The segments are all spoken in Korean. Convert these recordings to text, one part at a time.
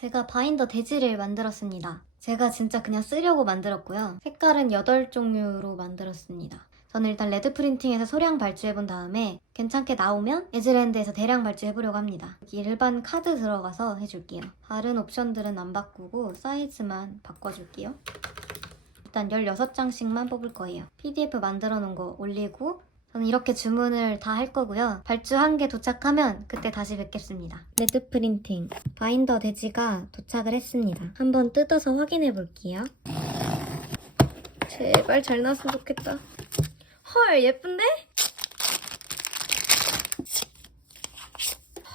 제가 바인더 대지를 만들었습니다. 제가 진짜 그냥 쓰려고 만들었고요. 색깔은 8종류로 만들었습니다. 저는 일단 레드 프린팅에서 소량 발주해본 다음에 괜찮게 나오면 에즈랜드에서 대량 발주해보려고 합니다. 일반 카드 들어가서 해줄게요. 다른 옵션들은 안 바꾸고 사이즈만 바꿔줄게요. 일단 16장씩만 뽑을 거예요. PDF 만들어 놓은 거 올리고 저는 이렇게 주문을 다 할 거고요. 발주 한 개 도착하면 그때 다시 뵙겠습니다. 레드 프린팅 바인더 대지가 도착을 했습니다. 한번 뜯어서 확인해 볼게요. 제발 잘 나왔으면 좋겠다. 헐 예쁜데?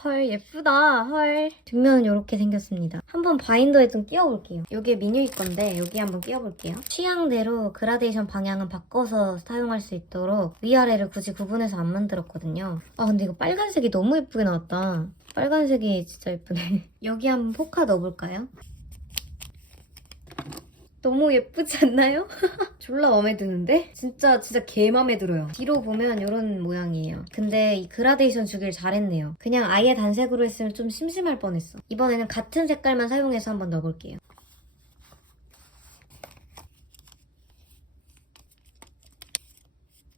헐 예쁘다 헐. 뒷면은 이렇게 생겼습니다. 한번 바인더에 좀 끼워볼게요. 이게 미뉴이 건데 여기 한번 끼워볼게요. 취향대로 그라데이션 방향은 바꿔서 사용할 수 있도록 위아래를 굳이 구분해서 안 만들었거든요. 아 근데 이거 빨간색이 너무 예쁘게 나왔다. 빨간색이 진짜 예쁘네. 여기 한번 포카 넣어볼까요? 너무 예쁘지 않나요? 졸라 마음에 드는데? 진짜 진짜 개 마음에 들어요. 뒤로 보면 이런 모양이에요. 근데 이 그라데이션 주길 잘했네요. 그냥 아예 단색으로 했으면 좀 심심할 뻔했어. 이번에는 같은 색깔만 사용해서 한번 넣어볼게요.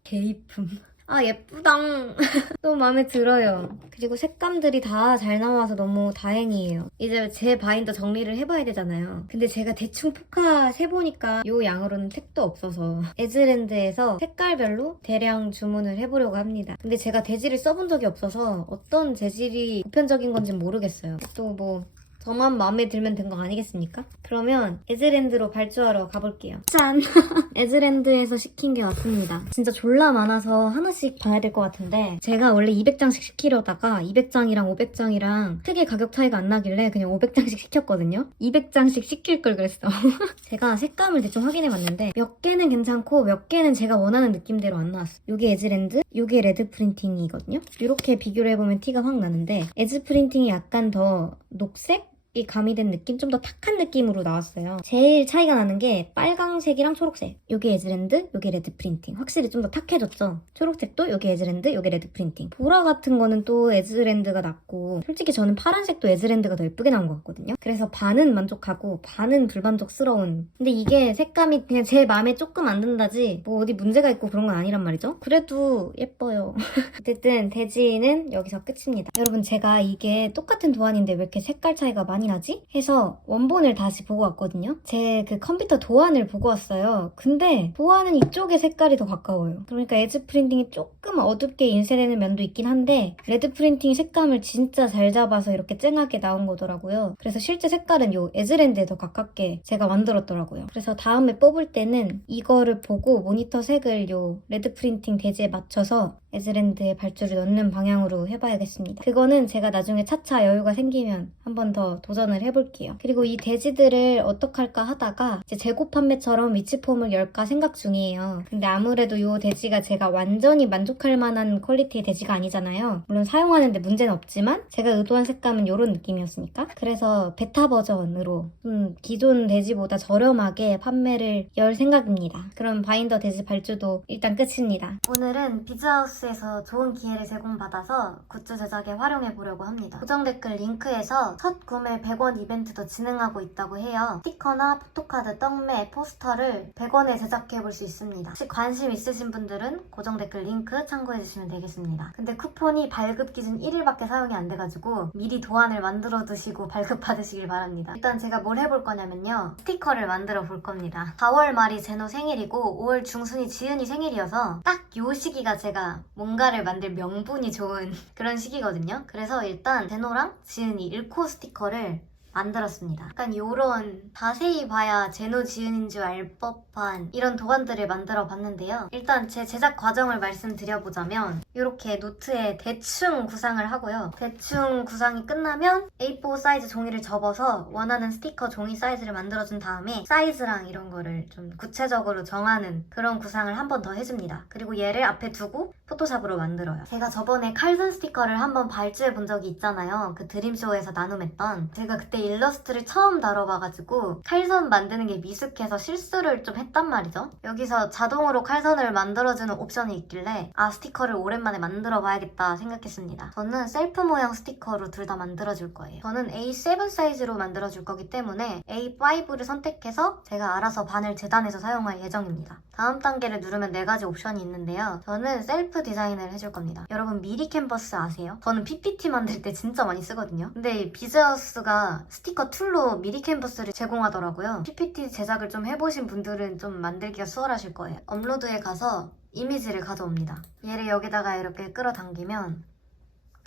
개이품. 아 예쁘다. 너무 마음에 들어요. 그리고 색감들이 다 잘 나와서 너무 다행이에요. 이제 제 바인더 정리를 해봐야 되잖아요. 근데 제가 대충 포카 세보니까 요 양으로는 택도 없어서 에즈랜드에서 색깔별로 대량 주문을 해보려고 합니다. 근데 제가 대지를 써본 적이 없어서 어떤 재질이 보편적인 건지 모르겠어요. 또뭐 저만 마음에 들면 된 거 아니겠습니까? 그러면 에즈랜드로 발주하러 가볼게요. 짠! 에즈랜드에서 시킨 게 왔습니다. 진짜 졸라 많아서 하나씩 봐야 될 것 같은데 제가 원래 200장씩 시키려다가 200장이랑 500장이랑 크게 가격 차이가 안 나길래 그냥 500장씩 시켰거든요. 200장씩 시킬 걸 그랬어. 제가 색감을 대충 확인해 봤는데 몇 개는 괜찮고 몇 개는 제가 원하는 느낌대로 안 나왔어요. 이게 에즈랜드, 이게 레드 프린팅이거든요. 이렇게 비교를 해보면 티가 확 나는데 에즈 프린팅이 약간 더 녹색? 이 가미된 느낌? 좀 더 탁한 느낌으로 나왔어요. 제일 차이가 나는 게 빨강색이랑 초록색. 요게 에즈랜드, 요게 레드 프린팅. 확실히 좀 더 탁해졌죠? 초록색도 요게 에즈랜드, 요게 레드 프린팅. 보라 같은 거는 또 에즈랜드가 낫고 솔직히 저는 파란색도 에즈랜드가 더 예쁘게 나온 것 같거든요. 그래서 반은 만족하고 반은 불만족스러운. 근데 이게 색감이 그냥 제 마음에 조금 안 든다지 뭐 어디 문제가 있고 그런 건 아니란 말이죠. 그래도 예뻐요. 어쨌든 대지는 여기서 끝입니다. 여러분 제가 이게 똑같은 도안인데 왜 이렇게 색깔 차이가 많이 나지? 해서 원본을 다시 보고 왔거든요. 제 그 컴퓨터 도안을 보고 왔어요. 근데 도안은 이쪽의 색깔이 더 가까워요. 그러니까 에즈 프린팅이 조금 어둡게 인쇄되는 면도 있긴 한데 레드 프린팅이 색감을 진짜 잘 잡아서 이렇게 쨍하게 나온 거더라고요. 그래서 실제 색깔은 요 에즈랜드에 더 가깝게 제가 만들었더라고요. 그래서 다음에 뽑을 때는 이거를 보고 모니터 색을 요 레드 프린팅 대지에 맞춰서 에즈랜드에 발주를 넣는 방향으로 해봐야겠습니다. 그거는 제가 나중에 차차 여유가 생기면 한번 더 도전을 해볼게요. 그리고 이 대지들을 어떻게 할까 하다가 이제 재고 판매처럼 위치폼을 열까 생각 중이에요. 근데 아무래도 이 대지가 제가 완전히 만족할 만한 퀄리티의 대지가 아니잖아요. 물론 사용하는데 문제는 없지만 제가 의도한 색감은 이런 느낌이었으니까. 그래서 베타 버전으로 좀 기존 대지보다 저렴하게 판매를 열 생각입니다. 그럼 바인더 대지 발주도 일단 끝입니다. 오늘은 비즈하우스 에서 좋은 기회를 제공받아서 굿즈 제작에 활용해 보려고 합니다. 고정 댓글 링크에서 첫 구매 100원 이벤트도 진행하고 있다고 해요. 스티커나 포토카드, 떡메, 포스터를 100원에 제작해 볼 수 있습니다. 혹시 관심 있으신 분들은 고정 댓글 링크 참고해 주시면 되겠습니다. 근데 쿠폰이 발급 기준 1일밖에 사용이 안 돼가지고 미리 도안을 만들어 두시고 발급 받으시길 바랍니다. 일단 제가 뭘 해볼 거냐면요. 스티커를 만들어 볼 겁니다. 4월 말이 제노 생일이고 5월 중순이 지은이 생일이어서 딱 요 시기가 제가 뭔가를 만들 명분이 좋은 그런 시기거든요. 그래서 일단 제노랑 지은이 일코 스티커를 만들었습니다. 약간 요런 자세히 봐야 제노 지은인 줄 알 법한 이런 도안들을 만들어 봤는데요. 일단 제 제작 과정을 말씀드려보자면 이렇게 노트에 대충 구상을 하고요. 대충 구상이 끝나면 A4 사이즈 종이를 접어서 원하는 스티커 종이 사이즈를 만들어준 다음에 사이즈랑 이런 거를 좀 구체적으로 정하는 그런 구상을 한 번 더 해줍니다. 그리고 얘를 앞에 두고 포토샵으로 만들어요. 제가 저번에 칼슨 스티커를 한번 발주해 본 적이 있잖아요. 그 드림쇼에서 나눔했던. 제가 그때 일러스트를 처음 다뤄봐가지고 칼선 만드는 게 미숙해서 실수를 좀 했단 말이죠. 여기서 자동으로 칼선을 만들어주는 옵션이 있길래 아 스티커를 오랜만에 만들어 봐야겠다 생각했습니다. 저는 셀프 모양 스티커로 둘 다 만들어줄 거예요. 저는 A7 사이즈로 만들어줄 거기 때문에 A5를 선택해서 제가 알아서 바늘 재단해서 사용할 예정입니다. 다음 단계를 누르면 네 가지 옵션이 있는데요. 저는 셀프 디자인을 해줄 겁니다. 여러분 미리 캔버스 아세요? 저는 PPT 만들 때 진짜 많이 쓰거든요. 근데 비즈하우스가 스티커 툴로 미리 캔버스를 제공하더라고요. PPT 제작을 좀 해보신 분들은 좀 만들기가 수월하실 거예요. 업로드에 가서 이미지를 가져옵니다. 얘를 여기다가 이렇게 끌어당기면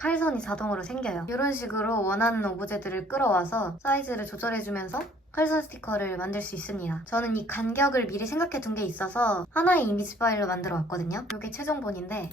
칼선이 자동으로 생겨요. 이런 식으로 원하는 오브제들을 끌어와서 사이즈를 조절해주면서 칼선 스티커를 만들 수 있습니다. 저는 이 간격을 미리 생각해 둔 게 있어서 하나의 이미지 파일로 만들어 왔거든요. 이게 최종본인데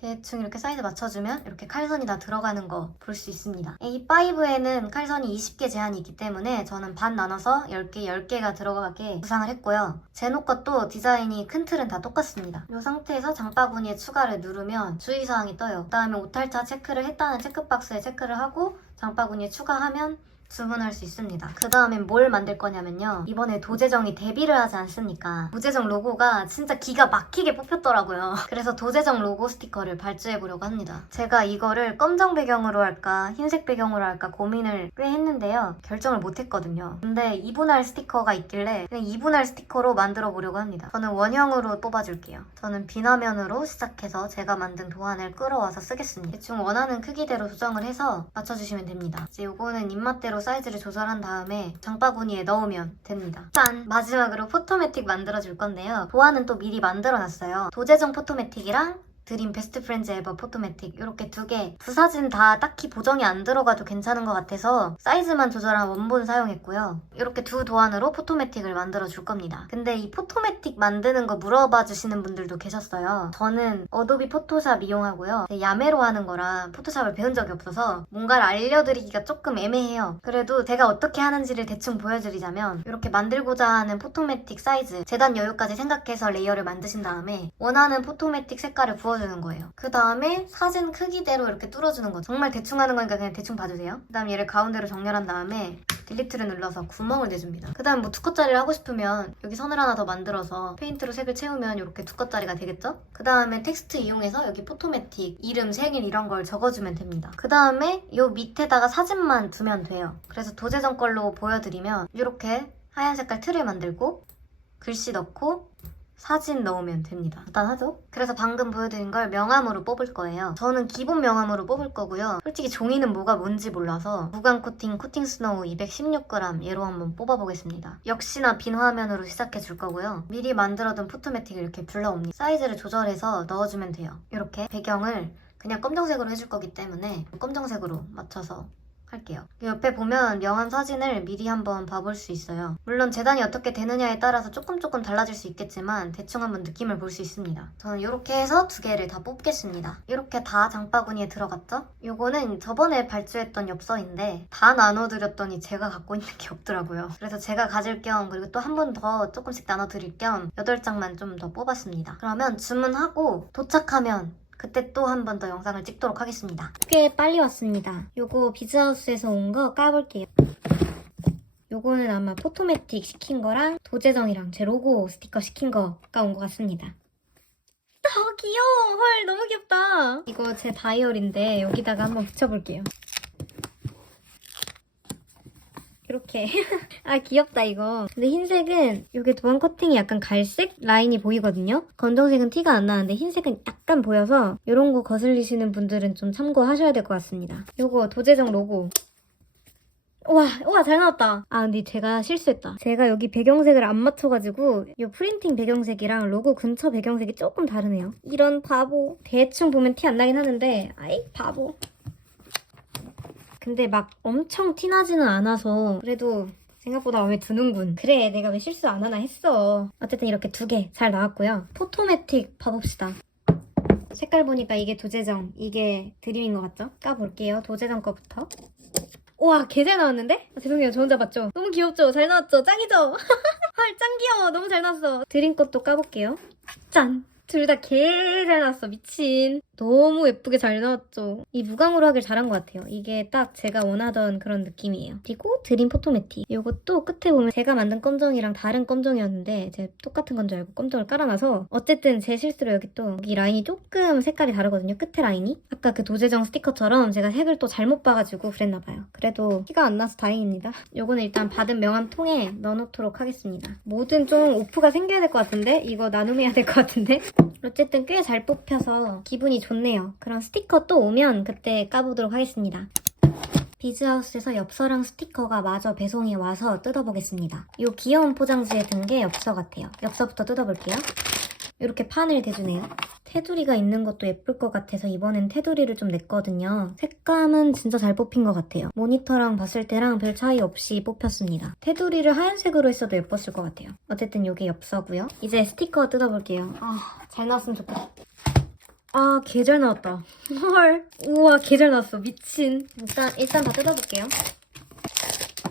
대충 이렇게 사이즈 맞춰주면 이렇게 칼선이 다 들어가는 거 볼 수 있습니다. A5에는 칼선이 20개 제한이 있기 때문에 저는 반 나눠서 10개, 10개가 들어가게 구상을 했고요. 제노 것도 디자인이 큰 틀은 다 똑같습니다. 이 상태에서 장바구니에 추가를 누르면 주의사항이 떠요. 그 다음에 오탈자 체크를 했다는 체크박스에 체크를 하고 장바구니에 추가하면 주문할 수 있습니다. 그 다음엔 뭘 만들 거냐면요. 이번에 도재정이 데뷔를 하지 않습니까? 도재정 로고가 진짜 기가 막히게 뽑혔더라고요. 그래서 도재정 로고 스티커를 발주해 보려고 합니다. 제가 이거를 검정 배경으로 할까 흰색 배경으로 할까 고민을 꽤 했는데요. 결정을 못 했거든요. 근데 이분할 스티커가 있길래 그냥 이분할 스티커로 만들어 보려고 합니다. 저는 원형으로 뽑아줄게요. 저는 비나면으로 시작해서 제가 만든 도안을 끌어와서 쓰겠습니다. 대충 원하는 크기대로 조정을 해서 맞춰주시면 됩니다. 이제 요거는 입맛대로 사이즈를 조절한 다음에 장바구니에 넣으면 됩니다. 짠! 마지막으로 포토매틱 만들어줄 건데요. 도안은 또 미리 만들어놨어요. 도재정 포토매틱이랑 드림 베스트 프렌즈 에버 포토매틱. 이렇게 두 개 두 사진 다 딱히 보정이 안 들어가도 괜찮은 것 같아서 사이즈만 조절한 원본 사용했고요. 이렇게 두 도안으로 포토매틱을 만들어 줄 겁니다. 근데 이 포토매틱 만드는 거 물어봐 주시는 분들도 계셨어요. 저는 어도비 포토샵 이용하고요. 야매로 하는 거라 포토샵을 배운 적이 없어서 뭔가를 알려드리기가 조금 애매해요. 그래도 제가 어떻게 하는지를 대충 보여드리자면 이렇게 만들고자 하는 포토매틱 사이즈 재단 여유까지 생각해서 레이어를 만드신 다음에 원하는 포토매틱 색깔을 부어 주는 거예요. 그 다음에 사진 크기대로 이렇게 뚫어주는 거죠. 정말 대충 하는 거니까 그냥 대충 봐주세요. 그 다음 얘를 가운데로 정렬한 다음에 딜리트를 눌러서 구멍을 내줍니다. 그 다음 뭐 두 컷짜리를 하고 싶으면 여기 선을 하나 더 만들어서 페인트로 색을 채우면 이렇게 두 컷짜리가 되겠죠? 그 다음에 텍스트 이용해서 여기 포토매틱, 이름, 생일 이런 걸 적어주면 됩니다. 그 다음에 이 밑에다가 사진만 두면 돼요. 그래서 도재정 걸로 보여드리면 이렇게 하얀 색깔 틀을 만들고 글씨 넣고 사진 넣으면 됩니다. 간단하죠? 그래서 방금 보여드린 걸 명암으로 뽑을 거예요. 저는 기본 명암으로 뽑을 거고요. 솔직히 종이는 뭐가 뭔지 몰라서 무광 코팅 코팅 스노우 216g 얘로 한번 뽑아보겠습니다. 역시나 빈 화면으로 시작해 줄 거고요. 미리 만들어둔 포토매틱을 이렇게 불러옵니다. 사이즈를 조절해서 넣어주면 돼요. 이렇게 배경을 그냥 검정색으로 해줄 거기 때문에 검정색으로 맞춰서 할게요. 옆에 보면 명함 사진을 미리 한번 봐볼 수 있어요. 물론 재단이 어떻게 되느냐에 따라서 조금 조금 달라질 수 있겠지만 대충 한번 느낌을 볼 수 있습니다. 저는 이렇게 해서 두 개를 다 뽑겠습니다. 이렇게 다 장바구니에 들어갔죠? 요거는 저번에 발주했던 엽서인데 다 나눠드렸더니 제가 갖고 있는 게 없더라고요. 그래서 제가 가질 겸 그리고 또 한 번 더 조금씩 나눠드릴 겸 8장만 좀 더 뽑았습니다. 그러면 주문하고 도착하면 그때 또 한 번 더 영상을 찍도록 하겠습니다. 꽤 빨리 왔습니다. 요거 비즈하우스에서 온 거 까볼게요. 요거는 아마 포토매틱 시킨 거랑 도재정이랑 제 로고 스티커 시킨 거가 온 것 같습니다. 아 귀여워! 헐 너무 귀엽다. 이거 제 다이어리인데 여기다가 한번 붙여볼게요. 이렇게 아 귀엽다 이거 근데 흰색은 이게 도안 코팅이 약간 갈색 라인이 보이거든요 검정색은 티가 안 나는데 흰색은 약간 보여서 이런 거 거슬리시는 분들은 좀 참고하셔야 될 것 같습니다 요거 도재정 로고 우와, 우와, 잘 나왔다. 아, 근데 제가 실수했다. 제가 여기 배경색을 안 맞춰가지고, 이 프린팅 배경색이랑 로고 근처 배경색이 조금 다르네요. 이런 바보. 대충 보면 티 안 나긴 하는데, 아이, 바보. 근데 막 엄청 티나지는 않아서, 그래도 생각보다 마음에 드는군. 그래, 내가 왜 실수 안 하나 했어. 어쨌든 이렇게 두 개 잘 나왔고요. 포토매틱 봐봅시다. 색깔 보니까 이게 도재정, 이게 드림인 것 같죠? 까볼게요. 도재정 거부터. 우와, 개 잘 나왔는데? 아, 죄송해요. 저 혼자 봤죠? 너무 귀엽죠? 잘 나왔죠? 짱이죠? 헐, 짱 귀여워. 너무 잘 나왔어. 드림 것도 까볼게요. 짠! 둘 다 개 잘 나왔어. 미친. 너무 예쁘게 잘 나왔죠. 이 무광으로 하길 잘한 것 같아요. 이게 딱 제가 원하던 그런 느낌이에요. 그리고 드림 포토매틱. 이것도 끝에 보면 제가 만든 검정이랑 다른 검정이었는데 제가 똑같은 건 줄 알고 검정을 깔아놔서 어쨌든 제 실수로 여기 또 여기 라인이 조금 색깔이 다르거든요. 끝에 라인이. 아까 그 도재정 스티커처럼 제가 색을 또 잘못 봐가지고 그랬나봐요. 그래도 티가 안 나서 다행입니다. 요거는 일단 받은 명함 통에 넣어놓도록 하겠습니다. 뭐든 좀 오프가 생겨야 될 것 같은데? 이거 나눔해야 될 것 같은데? 어쨌든 꽤 잘 뽑혀서 기분이 좋네요. 그럼 스티커 또 오면 그때 까보도록 하겠습니다. 비즈하우스에서 엽서랑 스티커가 마저 배송이 와서 뜯어보겠습니다. 이 귀여운 포장지에 든 게 엽서 같아요. 엽서부터 뜯어볼게요. 이렇게 판을 대주네요. 테두리가 있는 것도 예쁠 것 같아서 이번엔 테두리를 좀 냈거든요. 색감은 진짜 잘 뽑힌 것 같아요. 모니터랑 봤을 때랑 별 차이 없이 뽑혔습니다. 테두리를 하얀색으로 했어도 예뻤을 것 같아요. 어쨌든 이게 엽서고요. 이제 스티커 뜯어볼게요. 아, 잘 나왔으면 좋겠다. 아, 개 잘 나왔다. 헐. 우와, 개 잘 나왔어. 미친. 일단, 일단 다 뜯어볼게요.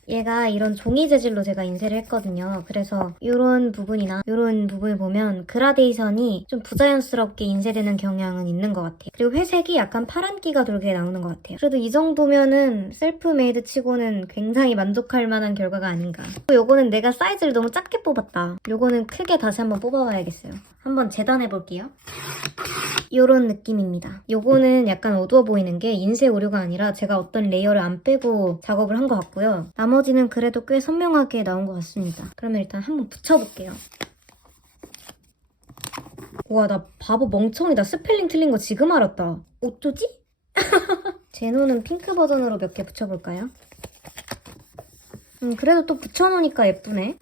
얘가 이런 종이 재질로 제가 인쇄를 했거든요. 그래서 이런 부분이나 이런 부분을 보면 그라데이션이 좀 부자연스럽게 인쇄되는 경향은 있는 것 같아요. 그리고 회색이 약간 파란기가 돌게 나오는 것 같아요. 그래도 이 정도면은 셀프 메이드 치고는 굉장히 만족할 만한 결과가 아닌가. 요거는 내가 사이즈를 너무 작게 뽑았다. 요거는 크게 다시 한번 뽑아봐야겠어요. 한번 재단해 볼게요. 요런 느낌입니다. 요거는 약간 어두워 보이는 게 인쇄 오류가 아니라 제가 어떤 레이어를 안 빼고 작업을 한 것 같고요. 나머지 는 그래도 꽤 선명하게 나온 것 같습니다. 그러면 일단 한번 붙여볼게요. 우와 나 바보 멍청이 나 스펠링 틀린 거 지금 알았다. 어쩌지? 제노는 핑크 버전으로 몇 개 붙여볼까요? 음 그래도 또 붙여놓으니까 예쁘네.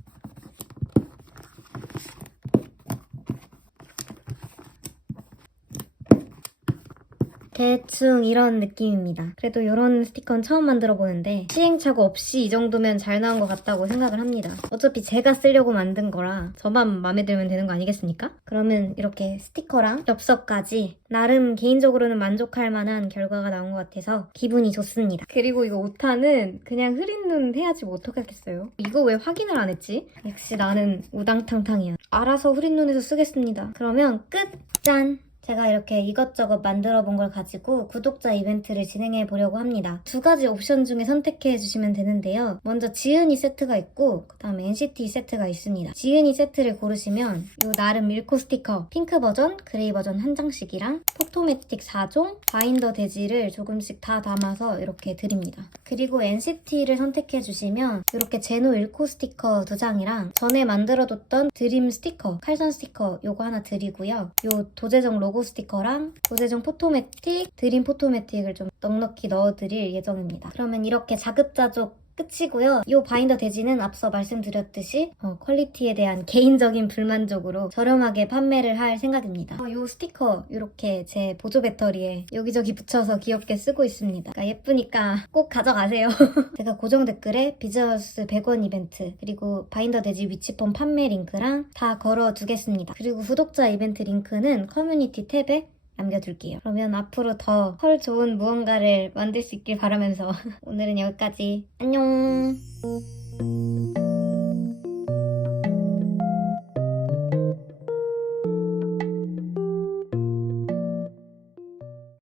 대충 이런 느낌입니다. 그래도 이런 스티커는 처음 만들어 보는데 시행착오 없이 이 정도면 잘 나온 것 같다고 생각을 합니다. 어차피 제가 쓰려고 만든 거라 저만 마음에 들면 되는 거 아니겠습니까? 그러면 이렇게 스티커랑 엽서까지 나름 개인적으로는 만족할 만한 결과가 나온 것 같아서 기분이 좋습니다. 그리고 이거 오타는 그냥 흐린 눈 해야지 뭐 어떡하겠어요. 이거 왜 확인을 안 했지? 역시 나는 우당탕탕이야. 알아서 흐린 눈에서 쓰겠습니다. 그러면 끝! 짠! 제가 이렇게 이것저것 만들어 본 걸 가지고 구독자 이벤트를 진행해 보려고 합니다. 두 가지 옵션 중에 선택해 주시면 되는데요. 먼저 지은이 세트가 있고 그 다음에 NCT 세트가 있습니다. 지은이 세트를 고르시면 이 나름 밀코 스티커 핑크 버전, 그레이 버전 한 장씩이랑 포토매틱 4종, 바인더 대지를 조금씩 다 담아서 이렇게 드립니다. 그리고 NCT를 선택해 주시면 이렇게 제노 일코 스티커 두 장이랑 전에 만들어뒀던 드림 스티커, 칼선 스티커 요거 하나 드리고요. 요 도재정 로고 스티커랑 도재정 포토매틱, 드림 포토매틱을 좀 넉넉히 넣어드릴 예정입니다. 그러면 이렇게 자급자족 끝이고요. 이 바인더 대지는 앞서 말씀드렸듯이 어, 퀄리티에 대한 개인적인 불만족으로 저렴하게 판매를 할 생각입니다. 이 스티커 이렇게 제 보조 배터리에 여기저기 붙여서 귀엽게 쓰고 있습니다. 그러니까 예쁘니까 꼭 가져가세요. 제가 고정 댓글에 비즈하우스 100원 이벤트 그리고 바인더 대지 위치폰 판매 링크랑 다 걸어두겠습니다. 그리고 구독자 이벤트 링크는 커뮤니티 탭에 남겨둘게요. 그러면 앞으로 더헐 좋은 무언가를 만들 수 있길 바라면서 오늘은 여기까지. 안녕!